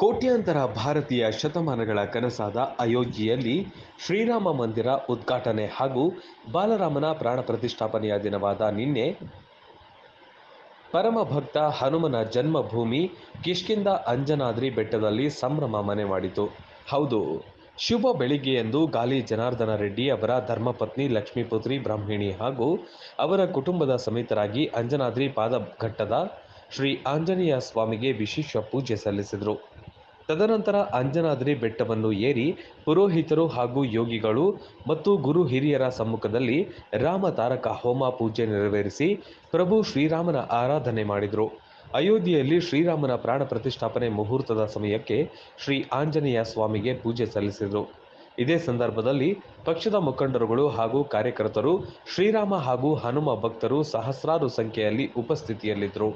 ಕೋಟ್ಯಾಂತರ ಭಾರತೀಯ ಶತಮಾನಗಳ ಕನಸಾದ ಅಯೋಧ್ಯೆಯಲ್ಲಿ ಶ್ರೀರಾಮ ಮಂದಿರ ಉದ್ಘಾಟನೆ ಹಾಗೂ ಬಾಲರಾಮನ ಪ್ರಾಣ ಪ್ರತಿಷ್ಠಾಪನೆಯ ದಿನವಾದ ನಿನ್ನೆ ಪರಮಭಕ್ತ ಹನುಮನ ಜನ್ಮಭೂಮಿ ಕಿಷ್ಕಿಂಧ ಅಂಜನಾದ್ರಿ ಬೆಟ್ಟದಲ್ಲಿ ಸಂಭ್ರಮ ಮನೆ ಮಾಡಿತು. ಹೌದು, ಶುಭ ಬೆಳಿಗ್ಗೆಯಂದು ಗಾಲಿ ಜನಾರ್ದನ ರೆಡ್ಡಿ ಅವರ ಧರ್ಮಪತ್ನಿ ಲಕ್ಷ್ಮೀಪುತ್ರಿ ಬ್ರಾಹ್ಮಿಣಿ ಹಾಗೂ ಅವರ ಕುಟುಂಬದ ಸಮೇತರಾಗಿ ಅಂಜನಾದ್ರಿ ಪಾದಘಟ್ಟದ ಶ್ರೀ ಆಂಜನೇಯ ಸ್ವಾಮಿಗೆ ವಿಶೇಷ ಪೂಜೆ ಸಲ್ಲಿಸಿದರು. ತದನಂತರ ಅಂಜನಾದ್ರಿ ಬೆಟ್ಟವನ್ನು ಏರಿ ಪುರೋಹಿತರು ಹಾಗೂ ಯೋಗಿಗಳು ಮತ್ತು ಗುರು ಹಿರಿಯರ ಸಮ್ಮುಖದಲ್ಲಿ ರಾಮ ತಾರಕ ಹೋಮ ಪೂಜೆ ನೆರವೇರಿಸಿ ಪ್ರಭು ಶ್ರೀರಾಮನ ಆರಾಧನೆ ಮಾಡಿದರು. ಅಯೋಧ್ಯೆಯಲ್ಲಿ ಶ್ರೀರಾಮನ ಪ್ರಾಣ ಪ್ರತಿಷ್ಠಾಪನೆ ಮುಹೂರ್ತದ ಸಮಯಕ್ಕೆ ಶ್ರೀ ಆಂಜನೇಯ ಸ್ವಾಮಿಗೆ ಪೂಜೆ ಸಲ್ಲಿಸಿದರು. ಇದೇ ಸಂದರ್ಭದಲ್ಲಿ ಪಕ್ಷದ ಮುಖಂಡರುಗಳು ಹಾಗೂ ಕಾರ್ಯಕರ್ತರು, ಶ್ರೀರಾಮ ಹಾಗೂ ಹನುಮ ಭಕ್ತರು ಸಹಸ್ರಾರು ಸಂಖ್ಯೆಯಲ್ಲಿ ಉಪಸ್ಥಿತಿಯಲ್ಲಿದ್ದರು.